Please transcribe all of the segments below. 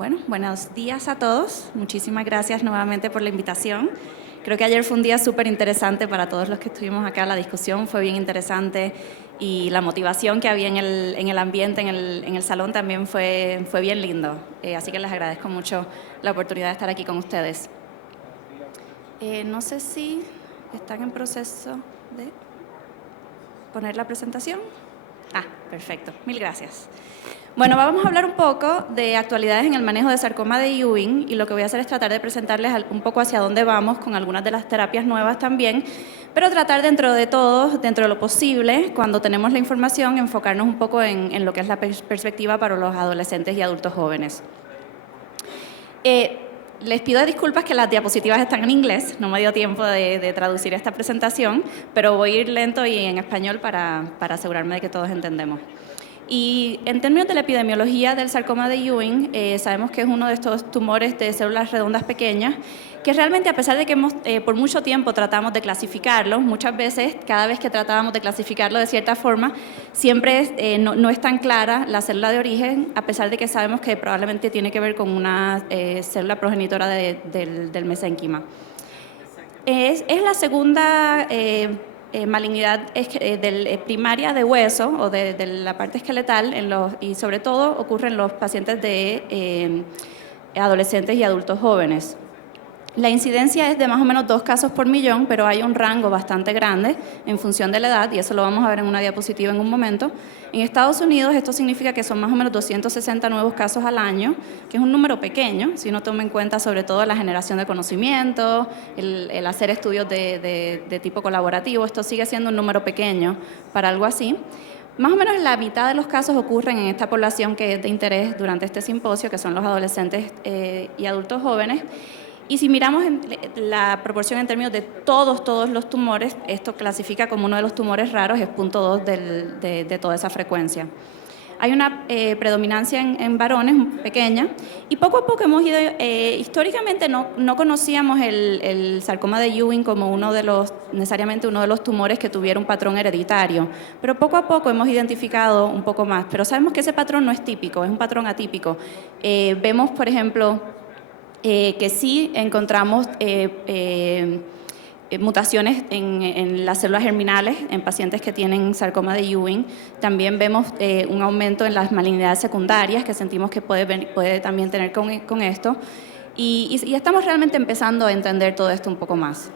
Bueno, buenos días a todos. Muchísimas gracias nuevamente por la invitación. Creo que ayer fue un día súper interesante para todos los que estuvimos acá. La discusión fue bien interesante y la motivación que había en el ambiente, en el salón también fue bien lindo. Así que les agradezco mucho la oportunidad de estar aquí con ustedes. No sé si están en proceso de poner la presentación. Perfecto. Mil gracias. Bueno, vamos a hablar un poco de actualidades en el manejo de sarcoma de Ewing y lo que voy a hacer es tratar de presentarles un poco hacia dónde vamos con algunas de las terapias nuevas también, pero tratar dentro de todo, dentro de lo posible, cuando tenemos la información, enfocarnos un poco en lo que es la perspectiva para los adolescentes y adultos jóvenes. Les pido disculpas que las diapositivas están en inglés, no me dio tiempo de traducir esta presentación, pero voy a ir lento y en español para asegurarme de que todos entendemos. Y en términos de la epidemiología del sarcoma de Ewing, sabemos que es uno de estos tumores de células redondas pequeñas, que realmente a pesar de que por mucho tiempo tratamos de clasificarlo, muchas veces, cada vez que tratábamos de clasificarlo de cierta forma, siempre no es tan clara la célula de origen, a pesar de que sabemos que probablemente tiene que ver con una célula progenitora del mesénquima. Es la segunda malignidad primaria de hueso o de la parte esqueletal y sobre todo ocurre en los pacientes de adolescentes y adultos jóvenes. La incidencia es de más o menos 2 casos por millón, pero hay un rango bastante grande en función de la edad, y eso lo vamos a ver en una diapositiva en un momento. En Estados Unidos esto significa que son más o menos 260 nuevos casos al año, que es un número pequeño, si uno toma en cuenta sobre todo la generación de conocimiento, el hacer estudios de tipo colaborativo. Esto sigue siendo un número pequeño para algo así. Más o menos la mitad de los casos ocurren en esta población que es de interés durante este simposio, que son los adolescentes y adultos jóvenes. Y si miramos la proporción en términos de todos los tumores, esto clasifica como uno de los tumores raros, es 0.2 de toda esa frecuencia. Hay una predominancia en varones pequeña y poco a poco hemos ido, históricamente no conocíamos el sarcoma de Ewing como necesariamente uno de los tumores que tuviera un patrón hereditario, pero poco a poco hemos identificado un poco más, pero sabemos que ese patrón no es típico, es un patrón atípico. Vemos, por ejemplo, que sí encontramos mutaciones en las células germinales en pacientes que tienen sarcoma de Ewing. También vemos un aumento en las malignidades secundarias que sentimos que puede también tener con esto. Y estamos realmente empezando a entender todo esto un poco más.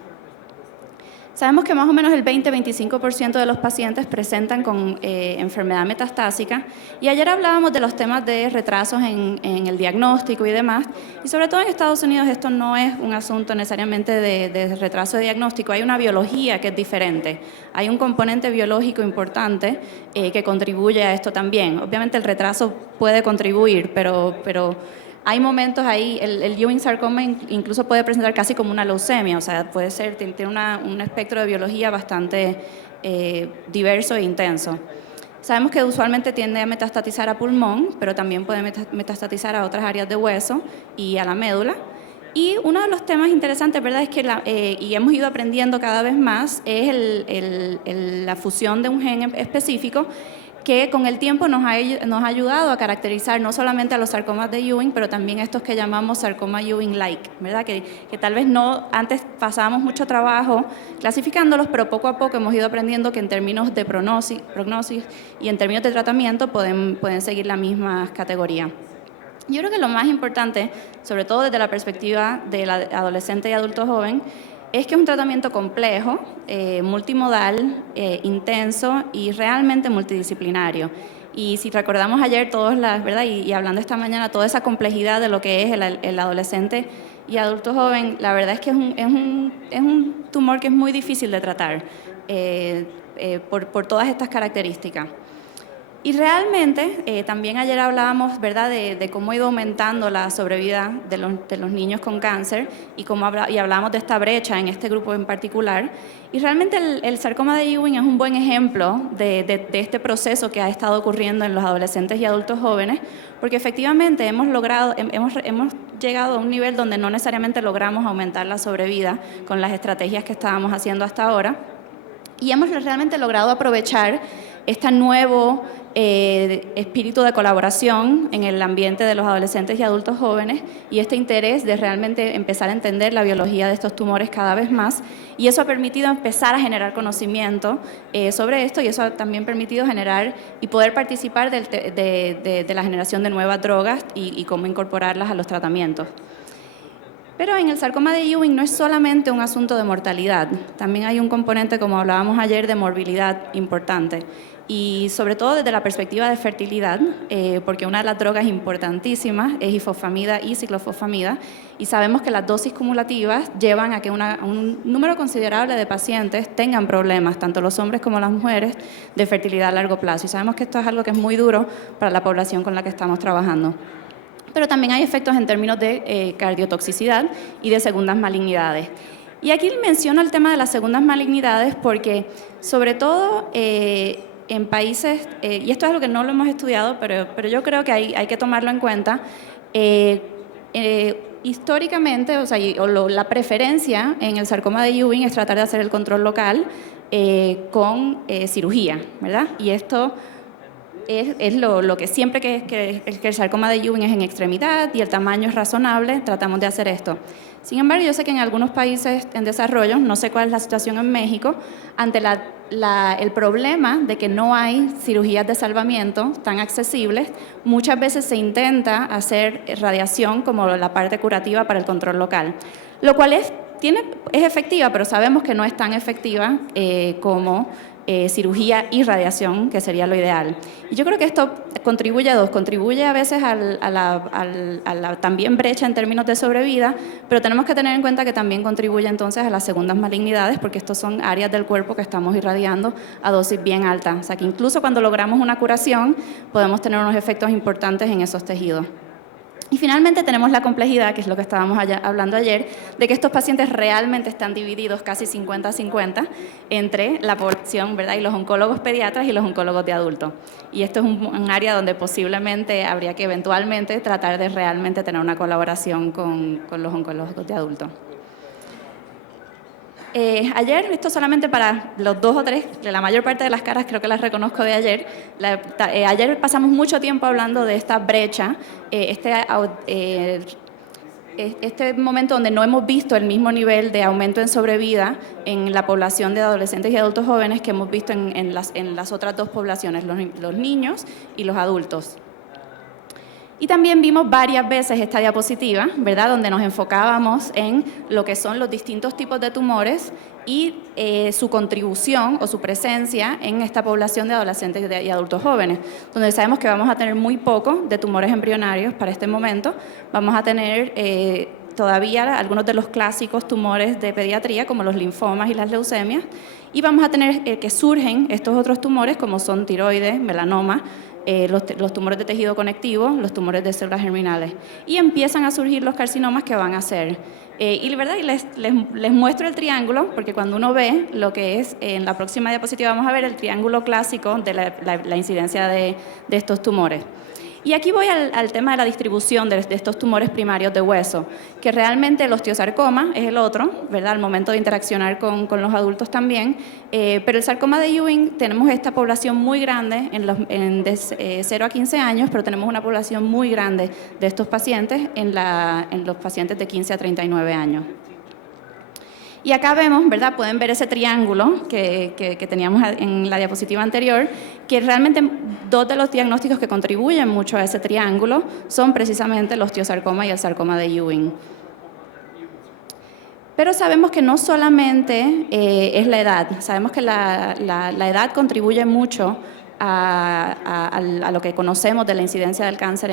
Sabemos que más o menos el 20-25% de los pacientes presentan con enfermedad metastásica, y ayer hablábamos de los temas de retrasos en el diagnóstico y demás, y sobre todo en Estados Unidos esto no es un asunto necesariamente de retraso de diagnóstico, hay una biología que es diferente, hay un componente biológico importante que contribuye a esto también. Obviamente el retraso puede contribuir, pero hay momentos ahí, el Ewing sarcoma incluso puede presentar casi como una leucemia, o sea, tiene un espectro de biología bastante diverso e intenso. Sabemos que usualmente tiende a metastatizar a pulmón, pero también puede metastatizar a otras áreas de hueso y a la médula. Y uno de los temas interesantes, ¿verdad?, es que y hemos ido aprendiendo cada vez más, es la fusión de un gen específico que con el tiempo nos ha ayudado a caracterizar no solamente a los sarcomas de Ewing, pero también estos que llamamos sarcoma Ewing-like, ¿verdad? Que tal vez antes pasábamos mucho trabajo clasificándolos, pero poco a poco hemos ido aprendiendo que en términos de prognosis y en términos de tratamiento pueden seguir la misma categoría. Yo creo que lo más importante, sobre todo desde la perspectiva del adolescente y adulto joven, es que es un tratamiento complejo, multimodal, intenso y realmente multidisciplinario. Y si recordamos ayer ¿verdad? Y hablando esta mañana, toda esa complejidad de lo que es el adolescente y adulto joven, la verdad es que es un tumor que es muy difícil de tratar por todas estas características. Y realmente, también ayer hablábamos, ¿verdad?, de cómo ha ido aumentando la sobrevida de los niños con cáncer y hablábamos de esta brecha en este grupo en particular. Y realmente el sarcoma de Ewing es un buen ejemplo de este proceso que ha estado ocurriendo en los adolescentes y adultos jóvenes, porque efectivamente hemos llegado a un nivel donde no necesariamente logramos aumentar la sobrevida con las estrategias que estábamos haciendo hasta ahora, y hemos realmente logrado aprovechar este nuevo espíritu de colaboración en el ambiente de los adolescentes y adultos jóvenes y este interés de realmente empezar a entender la biología de estos tumores cada vez más, y eso ha permitido empezar a generar conocimiento sobre esto, y eso ha también permitido generar y poder participar de la generación de nuevas drogas y cómo incorporarlas a los tratamientos. Pero en el sarcoma de Ewing no es solamente un asunto de mortalidad, también hay un componente, como hablábamos ayer, de morbilidad importante. Y sobre todo desde la perspectiva de fertilidad, porque una de las drogas importantísimas es ifosfamida y ciclofosfamida, y sabemos que las dosis cumulativas llevan a que un número considerable de pacientes tengan problemas, tanto los hombres como las mujeres, de fertilidad a largo plazo. Y sabemos que esto es algo que es muy duro para la población con la que estamos trabajando. Pero también hay efectos en términos de cardiotoxicidad y de segundas malignidades. Y aquí menciono el tema de las segundas malignidades porque, sobre todo, en países, y esto es algo que no lo hemos estudiado, pero yo creo que hay que tomarlo en cuenta, históricamente, la preferencia en el sarcoma de Ewing es tratar de hacer el control local con cirugía, ¿verdad? Y esto es lo que siempre que el sarcoma de Ewing es en extremidad y el tamaño es razonable, tratamos de hacer esto. Sin embargo, yo sé que en algunos países en desarrollo, no sé cuál es la situación en México, ante el problema de que no hay cirugías de salvamiento tan accesibles, muchas veces se intenta hacer radiación como la parte curativa para el control local, lo cual es efectiva, pero sabemos que no es tan efectiva como cirugía y radiación, que sería lo ideal. Y yo creo que esto contribuye a dos, contribuye a veces a la también brecha en términos de sobrevida, pero tenemos que tener en cuenta que también contribuye entonces a las segundas malignidades, porque estos son áreas del cuerpo que estamos irradiando a dosis bien altas. O sea que incluso cuando logramos una curación, podemos tener unos efectos importantes en esos tejidos. Y finalmente tenemos la complejidad, que es lo que estábamos hablando ayer, de que estos pacientes realmente están divididos casi 50-50 entre la población, ¿verdad? Y los oncólogos pediatras y los oncólogos de adultos. Y esto es un área donde posiblemente habría que eventualmente tratar de realmente tener una colaboración con los oncólogos de adultos. Ayer, esto solamente para los 2 o 3, la mayor parte de las caras creo que las reconozco de ayer. Ayer pasamos mucho tiempo hablando de esta brecha, este momento donde no hemos visto el mismo nivel de aumento en sobrevida en la población de adolescentes y adultos jóvenes que hemos visto en las otras dos poblaciones, los niños y los adultos. Y también vimos varias veces esta diapositiva, ¿verdad?, donde nos enfocábamos en lo que son los distintos tipos de tumores y su contribución o su presencia en esta población de adolescentes y adultos jóvenes, donde sabemos que vamos a tener muy poco de tumores embrionarios para este momento. Vamos a tener todavía algunos de los clásicos tumores de pediatría, como los linfomas y las leucemias, y vamos a tener que surgen estos otros tumores, como son tiroides, melanoma, los tumores de tejido conectivo, los tumores de células germinales, y empiezan a surgir los carcinomas que van a ser. Y la verdad, les muestro el triángulo, porque cuando uno ve lo que es, en la próxima diapositiva vamos a ver el triángulo clásico de la incidencia de estos tumores. Y aquí voy al tema de la distribución de estos tumores primarios de hueso, que realmente el osteosarcoma es el otro, ¿verdad?, al momento de interaccionar con los adultos también, pero el sarcoma de Ewing tenemos esta población muy grande de 0 a 15 años, pero tenemos una población muy grande de estos pacientes en los pacientes de 15 a 39 años. Y acá vemos, ¿verdad?, pueden ver ese triángulo que teníamos en la diapositiva anterior, que realmente 2 de los diagnósticos que contribuyen mucho a ese triángulo son precisamente el osteosarcoma y el sarcoma de Ewing. Pero sabemos que no solamente es la edad, sabemos que la edad contribuye mucho a lo que conocemos de la incidencia del cáncer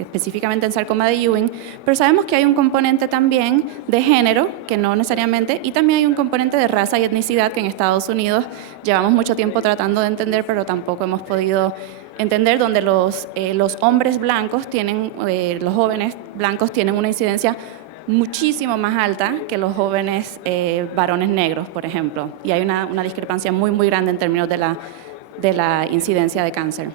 específicamente en sarcoma de Ewing, pero sabemos que hay un componente también de género, que no necesariamente, y también hay un componente de raza y etnicidad que en Estados Unidos llevamos mucho tiempo tratando de entender, pero tampoco hemos podido entender, donde los hombres blancos los jóvenes blancos tienen una incidencia muchísimo más alta que los jóvenes varones negros, por ejemplo, y hay una discrepancia muy, muy grande en términos de la incidencia de cáncer.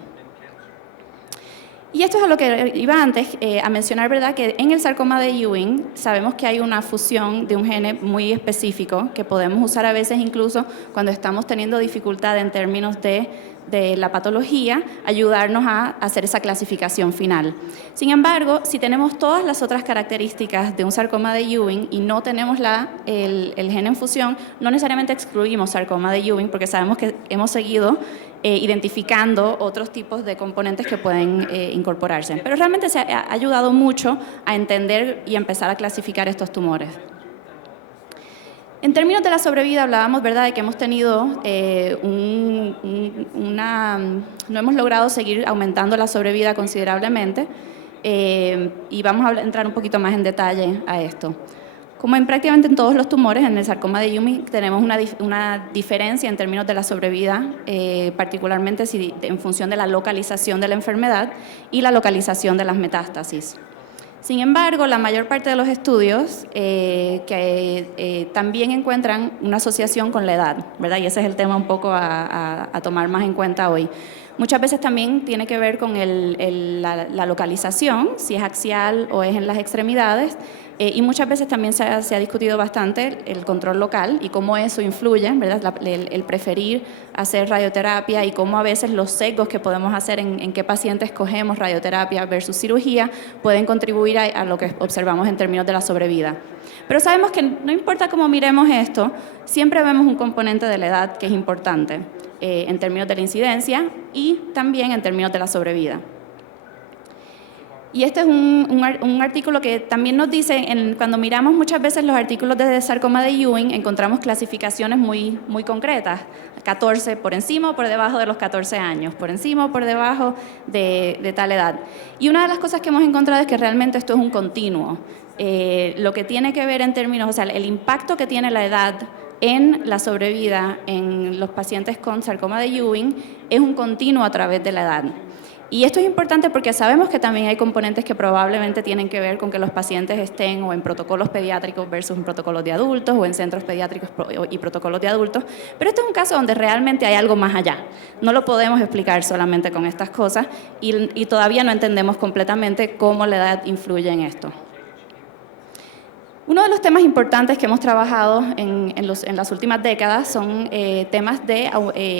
Y esto es a lo que iba antes a mencionar, ¿verdad? Que en el sarcoma de Ewing sabemos que hay una fusión de un gene muy específico que podemos usar a veces incluso cuando estamos teniendo dificultad en términos de la patología, ayudarnos a hacer esa clasificación final. Sin embargo, si tenemos todas las otras características de un sarcoma de Ewing y no tenemos el gen en fusión, no necesariamente excluimos sarcoma de Ewing porque sabemos que hemos seguido identificando otros tipos de componentes que pueden incorporarse. Pero realmente se ha ayudado mucho a entender y empezar a clasificar estos tumores. En términos de la sobrevida, hablábamos, ¿verdad?, de que hemos tenido no hemos logrado seguir aumentando la sobrevida considerablemente y vamos a entrar un poquito más en detalle a esto. Como prácticamente en todos los tumores, en el sarcoma de Ewing tenemos una diferencia en términos de la sobrevida, particularmente en función de la localización de la enfermedad y la localización de las metástasis. Sin embargo, la mayor parte de los estudios también encuentran una asociación con la edad, ¿verdad? Y ese es el tema un poco a tomar más en cuenta hoy. Muchas veces también tiene que ver con la localización, si es axial o es en las extremidades, y muchas veces también se ha discutido bastante el control local y cómo eso influye, ¿verdad? El preferir hacer radioterapia y cómo a veces los sesgos que podemos hacer en qué pacientes cogemos radioterapia versus cirugía pueden contribuir a lo que observamos en términos de la sobrevida. Pero sabemos que no importa cómo miremos esto, siempre vemos un componente de la edad que es importante en términos de la incidencia y también en términos de la sobrevida. Y este es un artículo que también nos dice, cuando miramos muchas veces los artículos de sarcoma de Ewing, encontramos clasificaciones muy concretas, 14 por encima o por debajo de los 14 años, por encima o por debajo de tal edad. Y una de las cosas que hemos encontrado es que realmente esto es un continuo. Lo que tiene que ver en términos, o sea, el impacto que tiene la edad en la sobrevida en los pacientes con sarcoma de Ewing es un continuo a través de la edad. Y esto es importante porque sabemos que también hay componentes que probablemente tienen que ver con que los pacientes estén o en protocolos pediátricos versus en protocolos de adultos o en centros pediátricos y protocolos de adultos, pero este es un caso donde realmente hay algo más allá. No lo podemos explicar solamente con estas cosas y todavía no entendemos completamente cómo la edad influye en esto. Uno de los temas importantes que hemos trabajado en las últimas décadas son temas de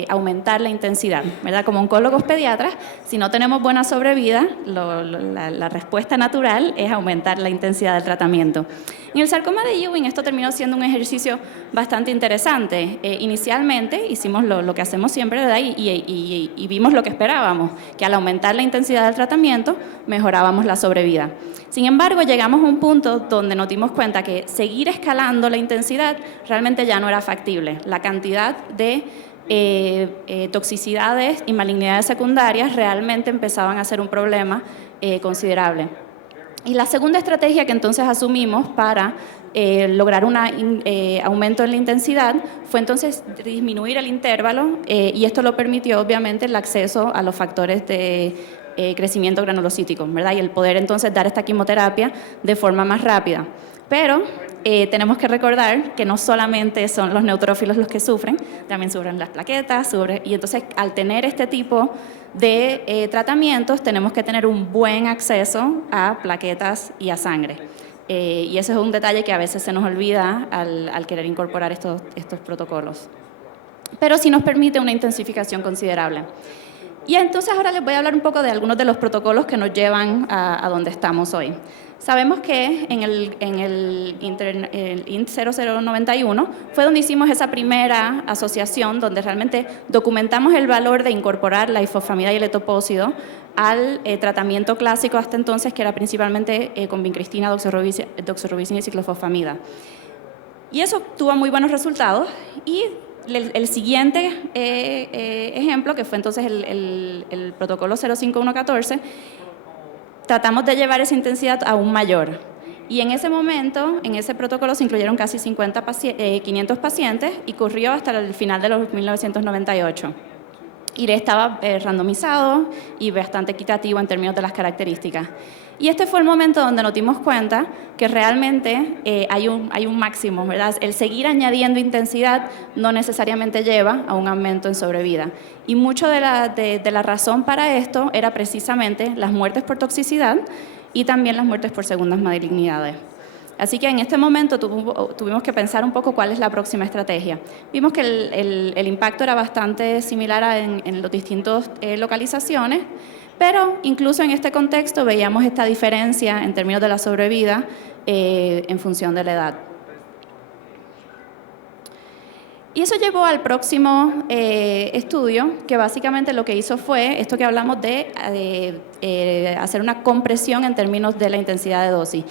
aumentar la intensidad, ¿verdad? Como oncólogos pediatras, si no tenemos buena sobrevida, la respuesta natural es aumentar la intensidad del tratamiento. En el sarcoma de Ewing esto terminó siendo un ejercicio bastante interesante. Inicialmente hicimos lo que hacemos siempre, ¿verdad? Y vimos lo que esperábamos, que al aumentar la intensidad del tratamiento mejorábamos la sobrevida. Sin embargo, llegamos a un punto donde nos dimos cuenta que seguir escalando la intensidad realmente ya no era factible. La cantidad de toxicidades y malignidades secundarias realmente empezaban a ser un problema considerable. Y la segunda estrategia que entonces asumimos para lograr un aumento en la intensidad fue entonces disminuir el intervalo y esto lo permitió obviamente el acceso a los factores de crecimiento granulocítico, ¿verdad? Y el poder entonces dar esta quimioterapia de forma más rápida. Pero tenemos que recordar que no solamente son los neutrófilos los que sufren, también sufren las plaquetas, y entonces al tener este tipo de tratamientos tenemos que tener un buen acceso a plaquetas y a sangre. Y ese es un detalle que a veces se nos olvida al querer incorporar estos protocolos. Pero sí nos permite una intensificación considerable. Y entonces ahora les voy a hablar un poco de algunos de los protocolos que nos llevan a donde estamos hoy. Sabemos que en el INT 0091 fue donde hicimos esa primera asociación donde realmente documentamos el valor de incorporar la ifosfamida y el etopósido al tratamiento clásico hasta entonces, que era principalmente con vincristina, doxorubicina y ciclofosfamida. Y eso tuvo muy buenos resultados y el siguiente ejemplo, que fue entonces el protocolo 05114, tratamos de llevar esa intensidad aún mayor. Y en ese momento, en ese protocolo se incluyeron casi 500 pacientes y corrió hasta el final de los 1998. y estaba randomizado y bastante equitativo en términos de las características. Y este fue el momento donde nos dimos cuenta que realmente hay un máximo, ¿verdad? El seguir añadiendo intensidad no necesariamente lleva a un aumento en sobrevida. Y mucho de la razón para esto era precisamente las muertes por toxicidad y también las muertes por segundas malignidades. Así que en este momento tuvimos que pensar un poco cuál es la próxima estrategia. Vimos que el impacto era bastante similar en las distintas localizaciones, pero incluso en este contexto veíamos esta diferencia en términos de la sobrevida en función de la edad. Y eso llevó al próximo estudio, que básicamente lo que hizo fue esto que hablamos de hacer una compresión en términos de la intensidad de dosis.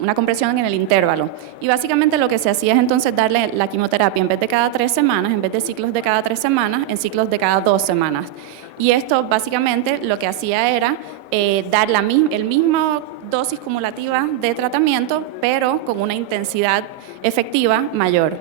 Una compresión en el intervalo. Y básicamente lo que se hacía es entonces darle la quimioterapia en vez de cada 3 semanas, en vez de ciclos de cada 3 semanas, en ciclos de cada 2 semanas. Y esto básicamente lo que hacía era dar el mismo dosis cumulativa de tratamiento, pero con una intensidad efectiva mayor.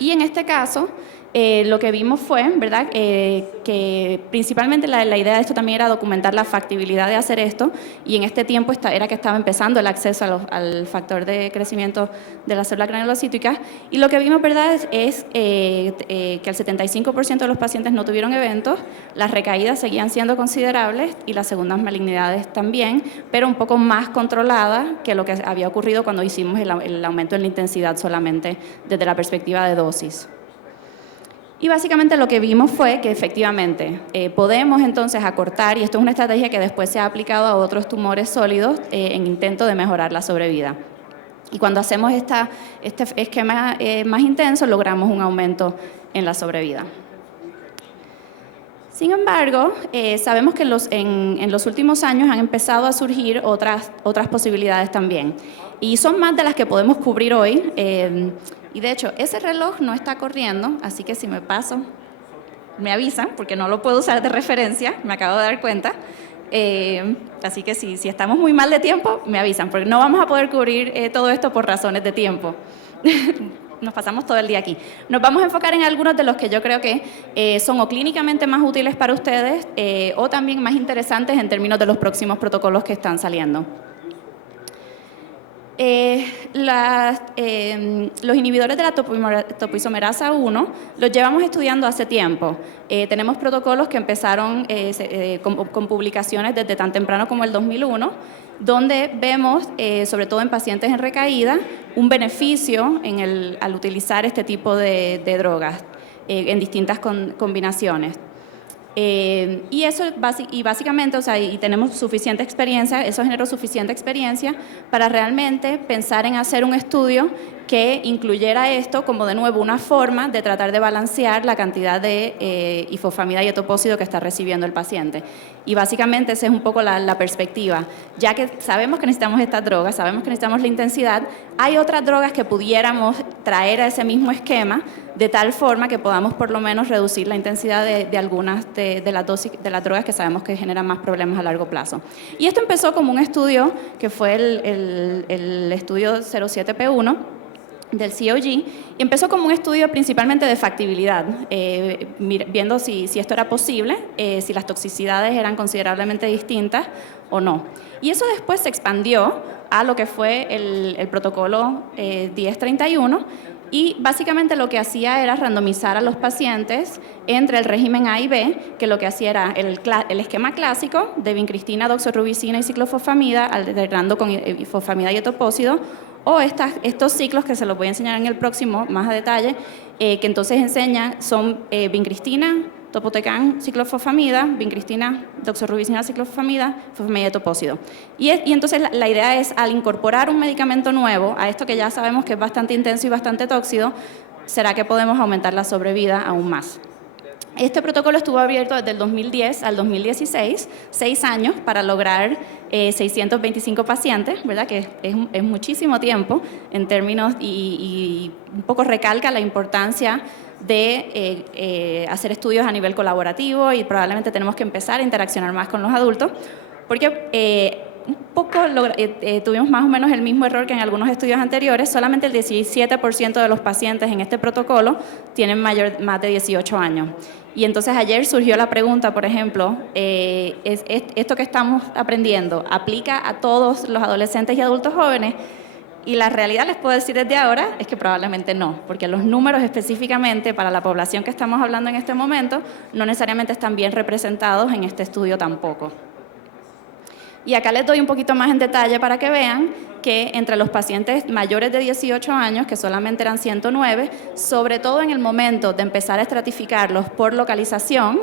Y en este caso, lo que vimos fue, ¿verdad?, que principalmente la idea de esto también era documentar la factibilidad de hacer esto, y en este tiempo era que estaba empezando el acceso al factor de crecimiento de las células granulocíticas, y lo que vimos, ¿verdad?, es que el 75% de los pacientes no tuvieron eventos, las recaídas seguían siendo considerables y las segundas malignidades también, pero un poco más controladas que lo que había ocurrido cuando hicimos el aumento en la intensidad solamente desde la perspectiva de dosis. Y básicamente lo que vimos fue que efectivamente podemos entonces acortar, y esto es una estrategia que después se ha aplicado a otros tumores sólidos en intento de mejorar la sobrevida. Y cuando hacemos este esquema más intenso, logramos un aumento en la sobrevida. Sin embargo, sabemos que en los últimos años han empezado a surgir otras posibilidades también. Y son más de las que podemos cubrir hoy. Y de hecho, ese reloj no está corriendo, así que si me paso, me avisan, porque no lo puedo usar de referencia, me acabo de dar cuenta. Así que si estamos muy mal de tiempo, me avisan, porque no vamos a poder cubrir todo esto por razones de tiempo. Nos pasamos todo el día aquí. Nos vamos a enfocar en algunos de los que yo creo que son o clínicamente más útiles para ustedes o también más interesantes en términos de los próximos protocolos que están saliendo. Los inhibidores de la topoisomerasa 1 los llevamos estudiando hace tiempo. Tenemos protocolos que empezaron con publicaciones desde tan temprano como el 2001, donde vemos, sobre todo en pacientes en recaída, un beneficio al utilizar este tipo de drogas en distintas combinaciones. Y básicamente, o sea, y tenemos suficiente experiencia, eso generó suficiente experiencia para realmente pensar en hacer un estudio que incluyera esto como de nuevo una forma de tratar de balancear la cantidad de ifosfamida y etopósido que está recibiendo el paciente. Y básicamente esa es un poco la perspectiva. Ya que sabemos que necesitamos estas drogas, sabemos que necesitamos la intensidad, hay otras drogas que pudiéramos traer a ese mismo esquema de tal forma que podamos por lo menos reducir la intensidad de algunas de las drogas que sabemos que generan más problemas a largo plazo. Y esto empezó como un estudio que fue el estudio 07P1 del COG, y empezó como un estudio principalmente de factibilidad, viendo si esto era posible, si las toxicidades eran considerablemente distintas o no. Y eso después se expandió a lo que fue el protocolo 1031, y básicamente lo que hacía era randomizar a los pacientes entre el régimen A y B, que lo que hacía era el esquema clásico de vincristina, doxorubicina y ciclofosfamida, alternando con ifosfamida y etopósido, o estos ciclos que se los voy a enseñar en el próximo más a detalle, que entonces enseñan son vincristina, topotecan, ciclofosfamida, vincristina, doxorubicina, ciclofosfamida, fosfamida y etopósido. Y entonces la idea es, al incorporar un medicamento nuevo a esto que ya sabemos que es bastante intenso y bastante tóxico, ¿será que podemos aumentar la sobrevida aún más? Este protocolo estuvo abierto desde el 2010 al 2016, 6 años para lograr 625 pacientes, ¿verdad? Que es muchísimo tiempo en términos y un poco recalca la importancia de hacer estudios a nivel colaborativo, y probablemente tenemos que empezar a interaccionar más con los adultos, porque un poco tuvimos más o menos el mismo error que en algunos estudios anteriores. Solamente el 17% de los pacientes en este protocolo tienen más de 18 años. Y entonces ayer surgió la pregunta, por ejemplo, ¿esto que estamos aprendiendo aplica a todos los adolescentes y adultos jóvenes? Y la realidad, les puedo decir desde ahora, es que probablemente no, porque los números específicamente para la población que estamos hablando en este momento no necesariamente están bien representados en este estudio tampoco. Y acá les doy un poquito más en detalle para que vean que entre los pacientes mayores de 18 años, que solamente eran 109, sobre todo en el momento de empezar a estratificarlos por localización,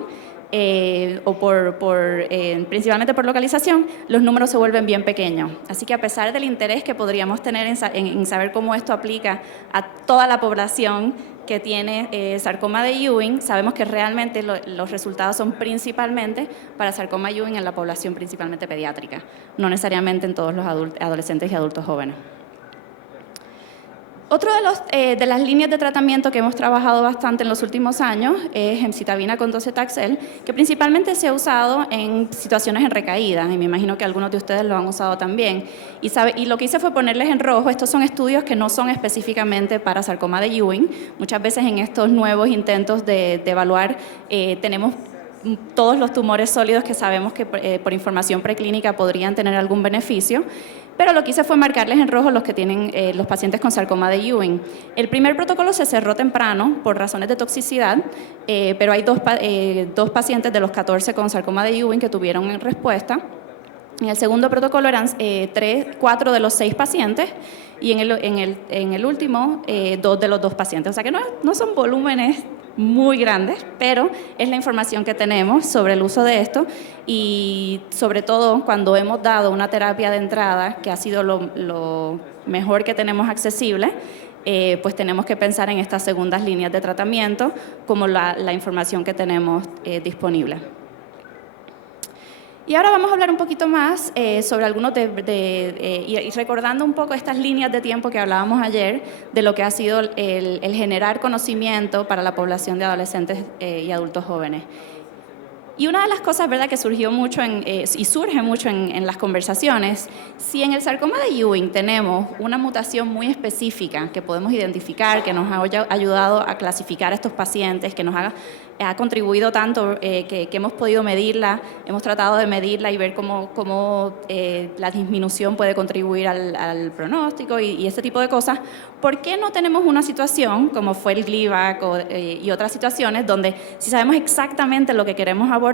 principalmente por localización, los números se vuelven bien pequeños. Así que a pesar del interés que podríamos tener en saber cómo esto aplica a toda la población que tiene sarcoma de Ewing, sabemos que realmente los resultados son principalmente para sarcoma Ewing en la población principalmente pediátrica, no necesariamente en todos los adolescentes y adultos jóvenes. Otro de las líneas de tratamiento que hemos trabajado bastante en los últimos años es gemcitabina con docetaxel, que principalmente se ha usado en situaciones en recaídas, y me imagino que algunos de ustedes lo han usado también. Y lo que hice fue ponerles en rojo, estos son estudios que no son específicamente para sarcoma de Ewing. Muchas veces en estos nuevos intentos de evaluar tenemos todos los tumores sólidos que sabemos que por información preclínica podrían tener algún beneficio. Pero lo que hice fue marcarles en rojo los que tienen los pacientes con sarcoma de Ewing. El primer protocolo se cerró temprano por razones de toxicidad, pero hay dos pacientes de los 14 con sarcoma de Ewing que tuvieron respuesta. En el segundo protocolo eran 4 de los 6 pacientes y en el último 2 de los 2 pacientes. O sea que no son volúmenes muy grandes, pero es la información que tenemos sobre el uso de esto y sobre todo cuando hemos dado una terapia de entrada que ha sido lo mejor que tenemos accesible, pues tenemos que pensar en estas segundas líneas de tratamiento como la información que tenemos disponible. Y ahora vamos a hablar un poquito más sobre algunos y recordando un poco estas líneas de tiempo que hablábamos ayer de lo que ha sido el generar conocimiento para la población de adolescentes y adultos jóvenes. Y una de las cosas, ¿verdad?, que surgió mucho y surge mucho en las conversaciones, si en el sarcoma de Ewing tenemos una mutación muy específica que podemos identificar, que nos ha ayudado a clasificar a estos pacientes, que nos ha contribuido tanto que hemos podido medirla, hemos tratado de medirla y ver cómo la disminución puede contribuir al pronóstico y ese tipo de cosas. ¿Por qué no tenemos una situación como fue el Gleevec y otras situaciones donde si sabemos exactamente lo que queremos abordar,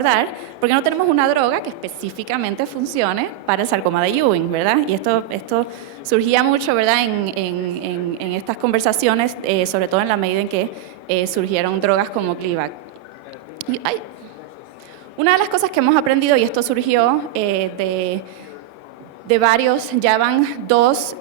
por qué no tenemos una droga que específicamente funcione para el sarcoma de Ewing, ¿verdad? Y esto surgía mucho, ¿verdad?, en estas conversaciones, sobre todo en la medida en que surgieron drogas como Gleevec. Una de las cosas que hemos aprendido, y esto surgió de varios, ya van 2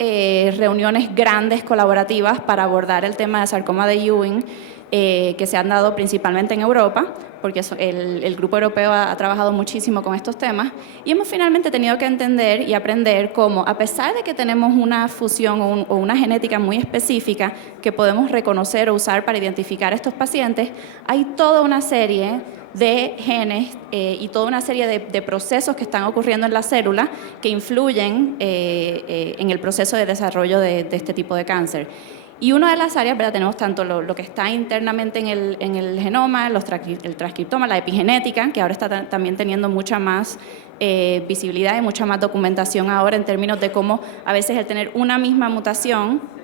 reuniones grandes colaborativas para abordar el tema de sarcoma de Ewing, que se han dado principalmente en Europa, porque el grupo europeo ha trabajado muchísimo con estos temas, y hemos finalmente tenido que entender y aprender cómo, a pesar de que tenemos una fusión o una genética muy específica que podemos reconocer o usar para identificar a estos pacientes, hay toda una serie de genes y toda una serie de procesos que están ocurriendo en la célula que influyen en el proceso de desarrollo de este tipo de cáncer. Y una de las áreas, ¿verdad?, tenemos tanto lo que está internamente en el genoma, el transcriptoma, la epigenética, que ahora está también teniendo mucha más visibilidad y mucha más documentación ahora en términos de cómo a veces el tener una misma mutación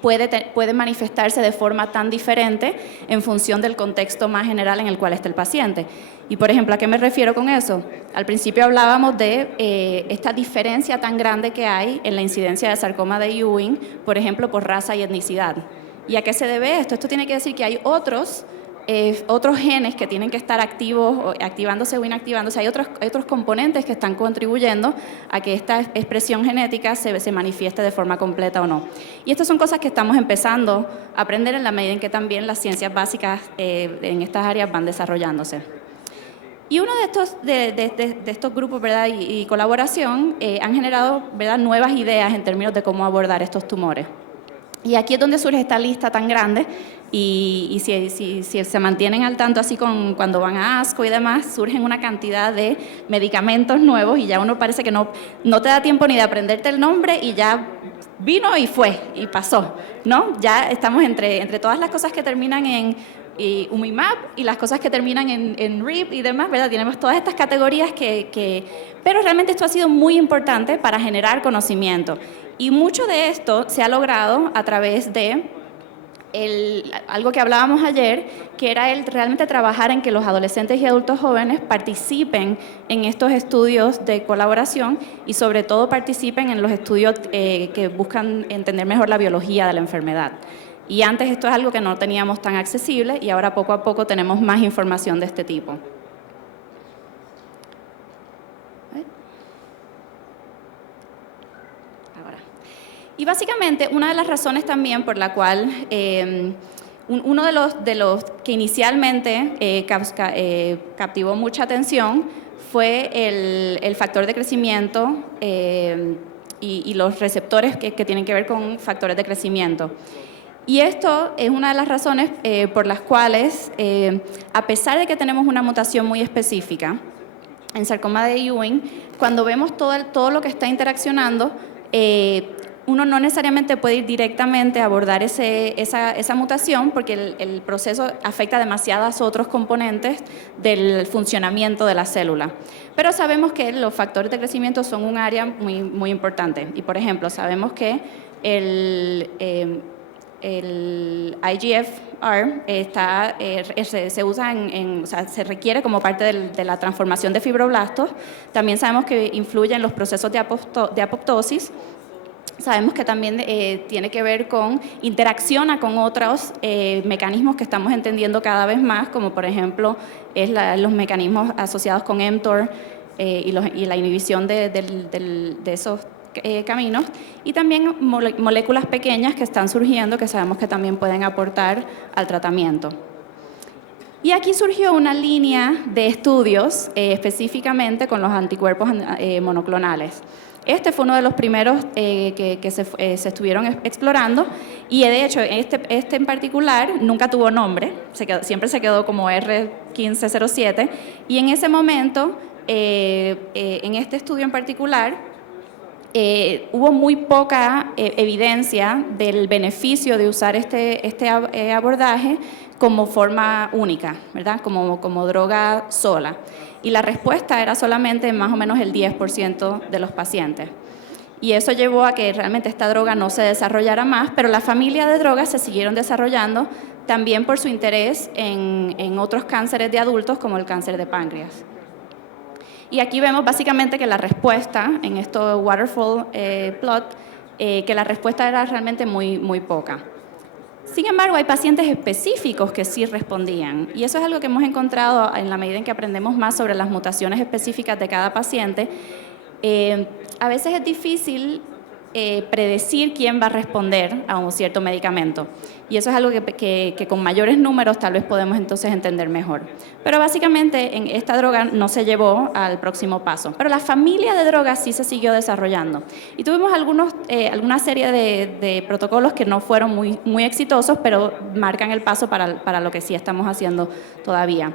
puede manifestarse de forma tan diferente en función del contexto más general en el cual está el paciente. Y, por ejemplo, ¿a qué me refiero con eso? Al principio hablábamos de esta diferencia tan grande que hay en la incidencia de sarcoma de Ewing, por ejemplo, por raza y etnicidad. ¿Y a qué se debe esto? Esto tiene que decir que hay otros genes que tienen que estar activos, o activándose o inactivándose. Hay otros componentes que están contribuyendo a que esta expresión genética se manifieste de forma completa o no. Y estas son cosas que estamos empezando a aprender en la medida en que también las ciencias básicas en estas áreas van desarrollándose. Y uno de estos grupos, ¿verdad?, y colaboración han generado, ¿verdad?, nuevas ideas en términos de cómo abordar estos tumores. Y aquí es donde surge esta lista tan grande y si se mantienen al tanto así cuando van a ASCO y demás, surgen una cantidad de medicamentos nuevos y ya uno parece que no te da tiempo ni de aprenderte el nombre y ya vino y fue y pasó, ¿no? Ya estamos entre todas las cosas que terminan en y UMIMAP y las cosas que terminan en RIP y demás, ¿verdad? Tenemos todas estas categorías pero realmente esto ha sido muy importante para generar conocimiento. Y mucho de esto se ha logrado a través de algo que hablábamos ayer, que era realmente trabajar en que los adolescentes y adultos jóvenes participen en estos estudios de colaboración y sobre todo participen en los estudios que buscan entender mejor la biología de la enfermedad. Y antes esto es algo que no teníamos tan accesible y ahora poco a poco tenemos más información de este tipo. Y básicamente, una de las razones también por la cual uno de los que inicialmente captivó mucha atención fue el factor de crecimiento y los receptores que tienen que ver con factores de crecimiento. Y esto es una de las razones por las cuales, a pesar de que tenemos una mutación muy específica en sarcoma de Ewing, cuando vemos todo lo que está interaccionando, uno no necesariamente puede ir directamente a abordar esa mutación porque el proceso afecta demasiados otros componentes del funcionamiento de la célula. Pero sabemos que los factores de crecimiento son un área muy, muy importante. Y, por ejemplo, sabemos que el IGFR se usa o sea, se requiere como parte de la transformación de fibroblastos. También sabemos que influye en los procesos de apoptosis. Sabemos que también tiene que ver interacciona con otros mecanismos que estamos entendiendo cada vez más, como por ejemplo los mecanismos asociados con mTOR y la inhibición de esos caminos, y también moléculas pequeñas que están surgiendo que sabemos que también pueden aportar al tratamiento. Y aquí surgió una línea de estudios específicamente con los anticuerpos monoclonales. Este fue uno de los primeros que se estuvieron explorando y de hecho este en particular nunca tuvo nombre, siempre se quedó como R1507 y en ese momento, en este estudio en particular, hubo muy poca evidencia del beneficio de usar este abordaje como forma única, ¿verdad? Como droga sola. Y la respuesta era solamente más o menos el 10% de los pacientes. Y eso llevó a que realmente esta droga no se desarrollara más, pero la familia de drogas se siguieron desarrollando también por su interés en otros cánceres de adultos como el cáncer de páncreas. Y aquí vemos básicamente que la respuesta, en esto waterfall plot, que la respuesta era realmente muy, muy poca. Sin embargo, hay pacientes específicos que sí respondían y eso es algo que hemos encontrado en la medida en que aprendemos más sobre las mutaciones específicas de cada paciente. A veces es difícil predecir quién va a responder a un cierto medicamento y eso es algo que con mayores números tal vez podemos entonces entender mejor. Pero básicamente en esta droga no se llevó al próximo paso, pero la familia de drogas sí se siguió desarrollando y tuvimos alguna serie de protocolos que no fueron muy exitosos, pero marcan el paso para lo que sí estamos haciendo todavía.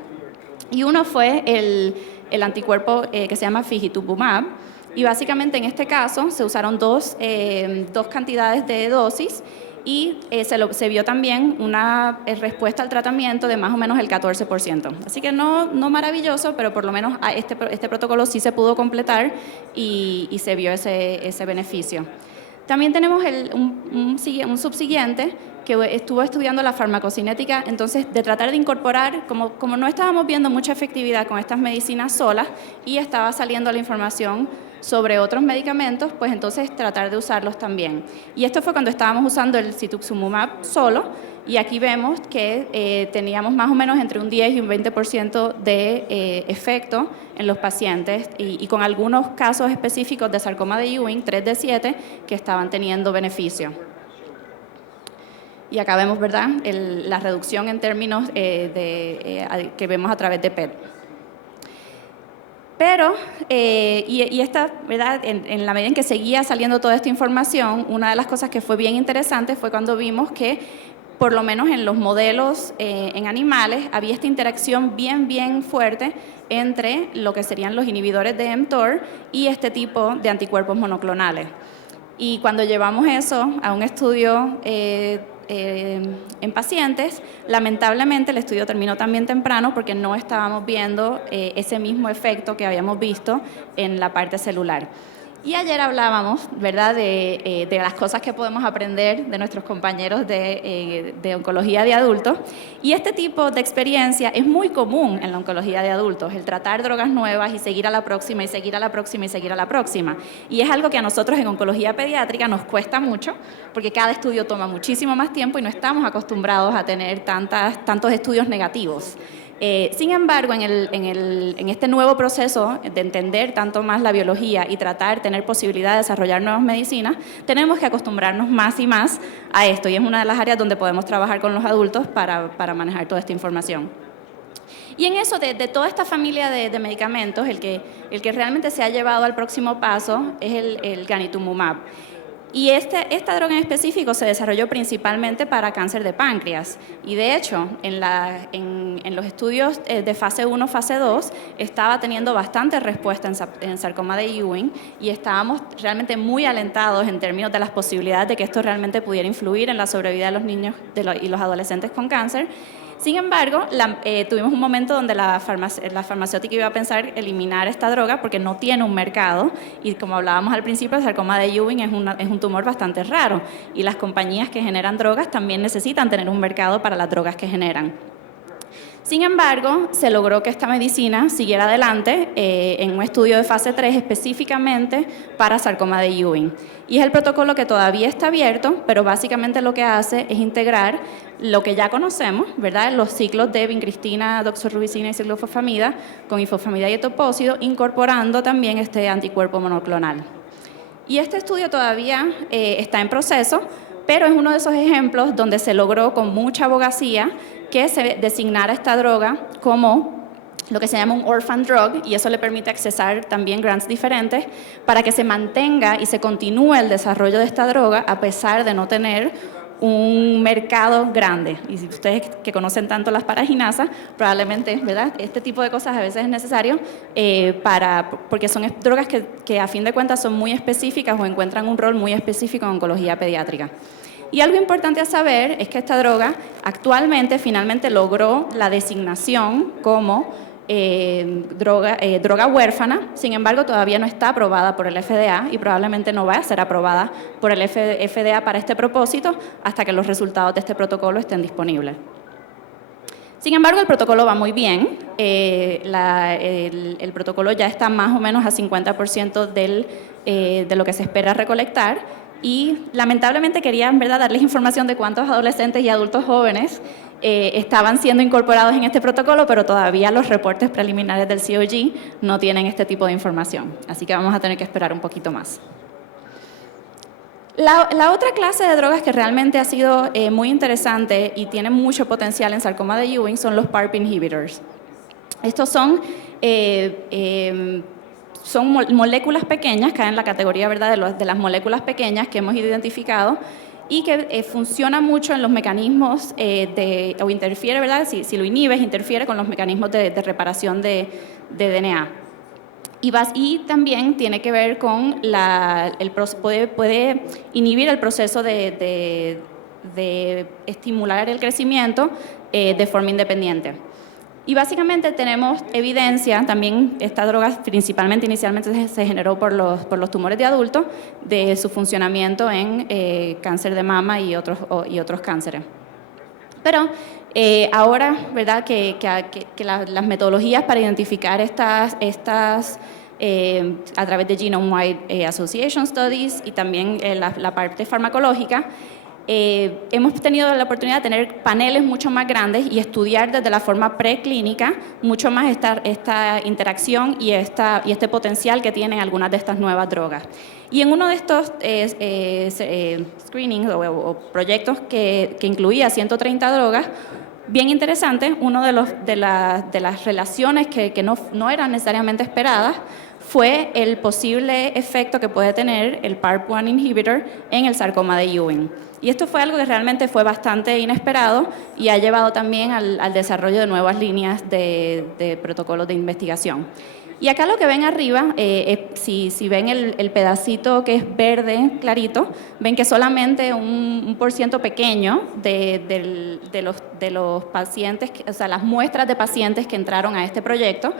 Y uno fue el anticuerpo que se llama Fijituzumab. Y básicamente en este caso se usaron dos cantidades de dosis y se vio también una respuesta al tratamiento de más o menos el 14%. Así que no maravilloso, pero por lo menos este protocolo sí se pudo completar y se vio ese beneficio. También tenemos un subsiguiente que estuvo estudiando la farmacocinética, entonces de tratar de incorporar, como no estábamos viendo mucha efectividad con estas medicinas solas y estaba saliendo la información sobre otros medicamentos, pues entonces tratar de usarlos también. Y esto fue cuando estábamos usando el Cetuximumab solo, y aquí vemos que teníamos más o menos entre un 10 y un 20% de efecto en los pacientes y con algunos casos específicos de sarcoma de Ewing, 3 de 7, que estaban teniendo beneficio. Y acá vemos, ¿verdad?, la reducción en términos que vemos a través de PET. Pero, esta, ¿verdad?, en la medida en que seguía saliendo toda esta información, una de las cosas que fue bien interesante fue cuando vimos que, por lo menos en los modelos en animales, había esta interacción bien fuerte entre lo que serían los inhibidores de mTOR y este tipo de anticuerpos monoclonales. Y cuando llevamos eso a un estudio en pacientes. Lamentablemente el estudio terminó también temprano porque no estábamos viendo ese mismo efecto que habíamos visto en la parte celular. Y ayer hablábamos, ¿verdad?, de las cosas que podemos aprender de nuestros compañeros de oncología de adultos. Y este tipo de experiencia es muy común en la oncología de adultos, el tratar drogas nuevas y seguir a la próxima, y seguir a la próxima, y seguir a la próxima. Y es algo que a nosotros en oncología pediátrica nos cuesta mucho, porque cada estudio toma muchísimo más tiempo y no estamos acostumbrados a tener tantos estudios negativos. Sin embargo, en este nuevo proceso de entender tanto más la biología y tener posibilidad de desarrollar nuevas medicinas, tenemos que acostumbrarnos más y más a esto, y es una de las áreas donde podemos trabajar con los adultos para manejar toda esta información. Y en eso, de toda esta familia de medicamentos, el que realmente se ha llevado al próximo paso es el Ganitumumab. Y esta droga en específico se desarrolló principalmente para cáncer de páncreas. Y de hecho, en los estudios de fase 1, fase 2, estaba teniendo bastante respuesta en sarcoma de Ewing, y estábamos realmente muy alentados en términos de las posibilidades de que esto realmente pudiera influir en la sobrevida de los niños y los adolescentes con cáncer. Sin embargo, tuvimos un momento donde la farmacéutica iba a pensar eliminar esta droga porque no tiene un mercado, y como hablábamos al principio, el sarcoma de Ewing es un tumor bastante raro, y las compañías que generan drogas también necesitan tener un mercado para las drogas que generan. Sin embargo, se logró que esta medicina siguiera adelante en un estudio de fase 3 específicamente para sarcoma de Ewing. Y es el protocolo que todavía está abierto, pero básicamente lo que hace es integrar lo que ya conocemos, ¿verdad?, los ciclos de vincristina, doxorubicina y ciclofosfamida con ifosfamida y etopósido, incorporando también este anticuerpo monoclonal. Y este estudio todavía está en proceso, pero es uno de esos ejemplos donde se logró con mucha abogacía que se designara esta droga como lo que se llama un orphan drug, y eso le permite accesar también grants diferentes para que se mantenga y se continúe el desarrollo de esta droga a pesar de no tener un mercado grande. Y si ustedes que conocen tanto las paraginasas, probablemente, ¿verdad?, este tipo de cosas a veces es necesario porque son drogas que a fin de cuentas son muy específicas o encuentran un rol muy específico en oncología pediátrica. Y algo importante a saber es que esta droga actualmente finalmente logró la designación como droga huérfana. Sin embargo, todavía no está aprobada por el FDA y probablemente no va a ser aprobada por el FDA para este propósito hasta que los resultados de este protocolo estén disponibles. Sin embargo, el protocolo va muy bien. El protocolo ya está más o menos a 50% de lo que se espera recolectar. Y lamentablemente quería, en verdad, darles información de cuántos adolescentes y adultos jóvenes estaban siendo incorporados en este protocolo, pero todavía los reportes preliminares del COG no tienen este tipo de información. Así que vamos a tener que esperar un poquito más. La otra clase de drogas que realmente ha sido muy interesante y tiene mucho potencial en sarcoma de Ewing son los PARP inhibitors. Estos son moléculas pequeñas, caen en la categoría, ¿verdad?, de las moléculas pequeñas que hemos identificado y que funciona mucho en los mecanismos o interfiere, ¿verdad?, si lo inhibes, interfiere con los mecanismos de reparación de DNA. Y también tiene que ver con puede inhibir el proceso de estimular el crecimiento de forma independiente. Y básicamente tenemos evidencia, también esta droga principalmente inicialmente se generó por los tumores de adultos, de su funcionamiento en cáncer de mama y otros cánceres. Pero ahora, ¿verdad?, que las metodologías para identificar estas a través de Genome-Wide Association Studies y también la parte farmacológica, hemos tenido la oportunidad de tener paneles mucho más grandes y estudiar desde la forma preclínica mucho más esta interacción y este potencial que tienen algunas de estas nuevas drogas. Y en uno de estos screenings o proyectos que incluía 130 drogas, bien interesante, uno de las relaciones que no eran necesariamente esperadas fue el posible efecto que puede tener el PARP1 inhibitor en el sarcoma de Ewing. Y esto fue algo que realmente fue bastante inesperado y ha llevado también al desarrollo de nuevas líneas de protocolos de investigación. Y acá lo que ven arriba, si ven el pedacito que es verde clarito, ven que solamente un por ciento pequeño de los pacientes, o sea, las muestras de pacientes que entraron a este proyecto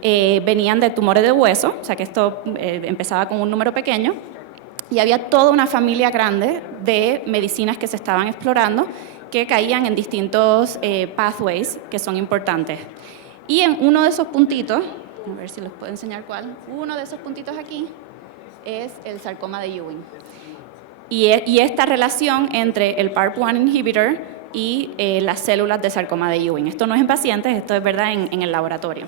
venían de tumores de hueso, o sea que esto empezaba con un número pequeño, y había toda una familia grande de medicinas que se estaban explorando que caían en distintos pathways que son importantes. Y en uno de esos puntitos, a ver si les puedo enseñar cuál, uno de esos puntitos aquí es el sarcoma de Ewing. Y esta relación entre el PARP1 inhibitor y las células de sarcoma de Ewing. Esto no es en pacientes, esto es verdad en el laboratorio.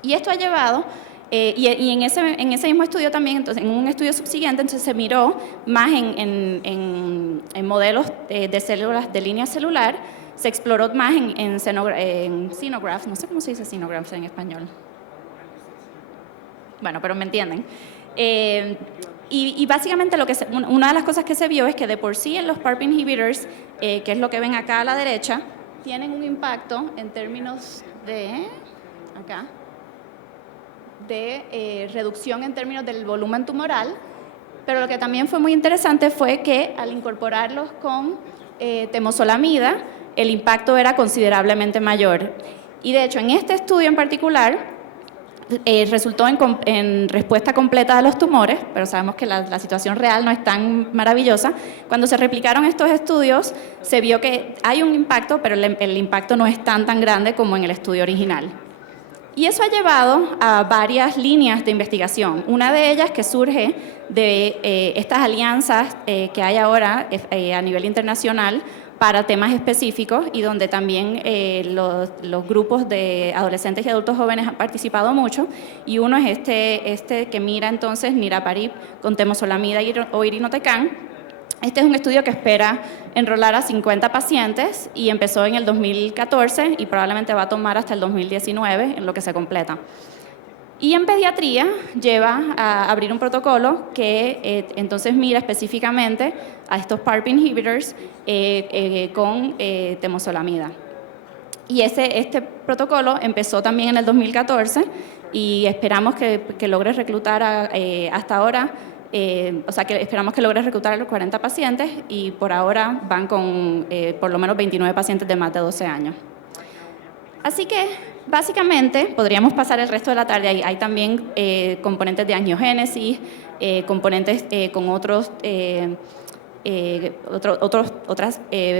Y esto ha llevado, y en ese mismo estudio también, entonces, en un estudio subsiguiente, entonces se miró más en modelos de células de línea celular, se exploró más en xenografts, no sé cómo se dice xenografts en español. Bueno, pero me entienden. Y básicamente una de las cosas que se vio es que de por sí en los PARP inhibitors, que es lo que ven acá a la derecha, tienen un impacto en términos de, acá, de reducción en términos del volumen tumoral, pero lo que también fue muy interesante fue que al incorporarlos con temozolomida, el impacto era considerablemente mayor. Y de hecho, en este estudio en particular, resultó en respuesta completa de los tumores, pero sabemos que la situación real no es tan maravillosa. Cuando se replicaron estos estudios, se vio que hay un impacto, pero el impacto no es tan grande como en el estudio original. Y eso ha llevado a varias líneas de investigación. Una de ellas que surge de estas alianzas que hay ahora a nivel internacional para temas específicos y donde también los grupos de adolescentes y adultos jóvenes han participado mucho. Y uno es este que mira entonces niraparib con temozolomida o irinotecan. Este es un estudio que espera enrolar a 50 pacientes y empezó en el 2014 y probablemente va a tomar hasta el 2019 en lo que se completa. Y en pediatría lleva a abrir un protocolo que entonces mira específicamente a estos PARP inhibitors con temozolomida. Y este protocolo empezó también en el 2014 y esperamos que logre reclutar hasta ahora, o sea, que esperamos que logre reclutar a los 40 pacientes y por ahora van con por lo menos 29 pacientes de más de 12 años. Así que, básicamente, podríamos pasar el resto de la tarde. Hay también componentes de angiogénesis, componentes con otras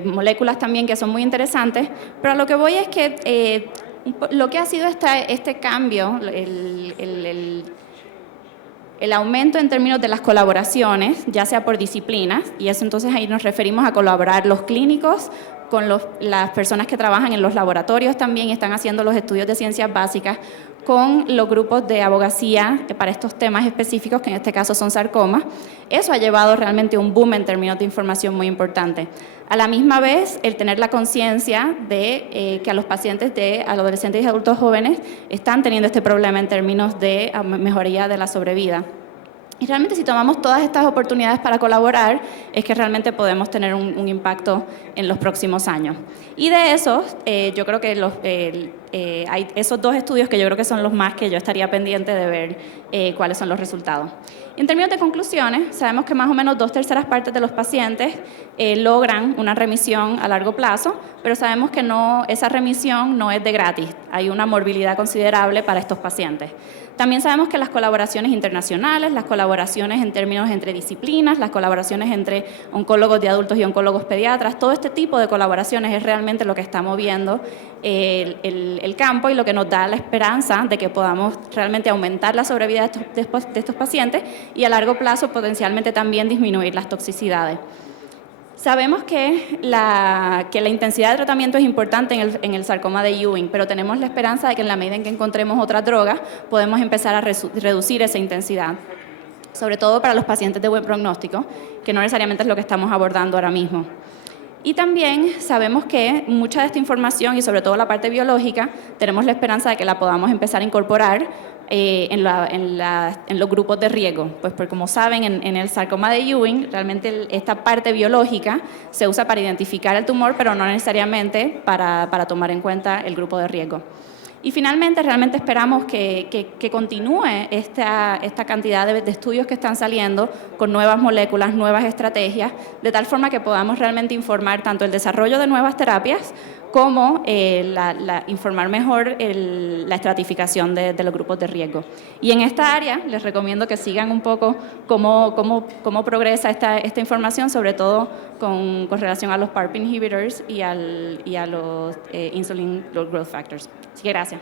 moléculas también que son muy interesantes, pero a lo que voy es que lo que ha sido este cambio, el aumento en términos de las colaboraciones, ya sea por disciplinas, y eso entonces ahí nos referimos a colaborar los clínicos con las personas que trabajan en los laboratorios también, están haciendo los estudios de ciencias básicas, con los grupos de abogacía para estos temas específicos, que en este caso son sarcomas. Eso ha llevado realmente un boom en términos de información muy importante. A la misma vez, el tener la conciencia de que a los pacientes a los adolescentes y adultos jóvenes están teniendo este problema en términos de mejoría de la sobrevida. Y realmente si tomamos todas estas oportunidades para colaborar, es que realmente podemos tener un impacto en los próximos años. Y de esos, yo creo que hay esos dos estudios que yo creo que son los más que yo estaría pendiente de ver cuáles son los resultados. En términos de conclusiones, sabemos que más o menos 2/3 partes de los pacientes logran una remisión a largo plazo, pero sabemos que esa remisión no es de gratis. Hay una morbilidad considerable para estos pacientes. También sabemos que las colaboraciones internacionales, las colaboraciones en términos entre disciplinas, las colaboraciones entre oncólogos de adultos y oncólogos pediatras, todo este tipo de colaboraciones es realmente lo que está moviendo el campo y lo que nos da la esperanza de que podamos realmente aumentar la sobrevida de estos pacientes y a largo plazo potencialmente también disminuir las toxicidades. Sabemos que la intensidad de tratamiento es importante en el sarcoma de Ewing, pero tenemos la esperanza de que en la medida en que encontremos otras drogas, podemos empezar a reducir esa intensidad, sobre todo para los pacientes de buen pronóstico, que no necesariamente es lo que estamos abordando ahora mismo. Y también sabemos que mucha de esta información, y sobre todo la parte biológica, tenemos la esperanza de que la podamos empezar a incorporar en los grupos de riesgo. Pues como saben, en el sarcoma de Ewing, realmente esta parte biológica se usa para identificar el tumor, pero no necesariamente para tomar en cuenta el grupo de riesgo. Y finalmente, realmente esperamos que continúe esta cantidad de estudios que están saliendo con nuevas moléculas, nuevas estrategias, de tal forma que podamos realmente informar tanto el desarrollo de nuevas terapias como informar mejor la estratificación de los grupos de riesgo. Y en esta área les recomiendo que sigan un poco cómo progresa esta información, sobre todo con relación a los PARP inhibitors y a los insulin growth factors. Así que gracias.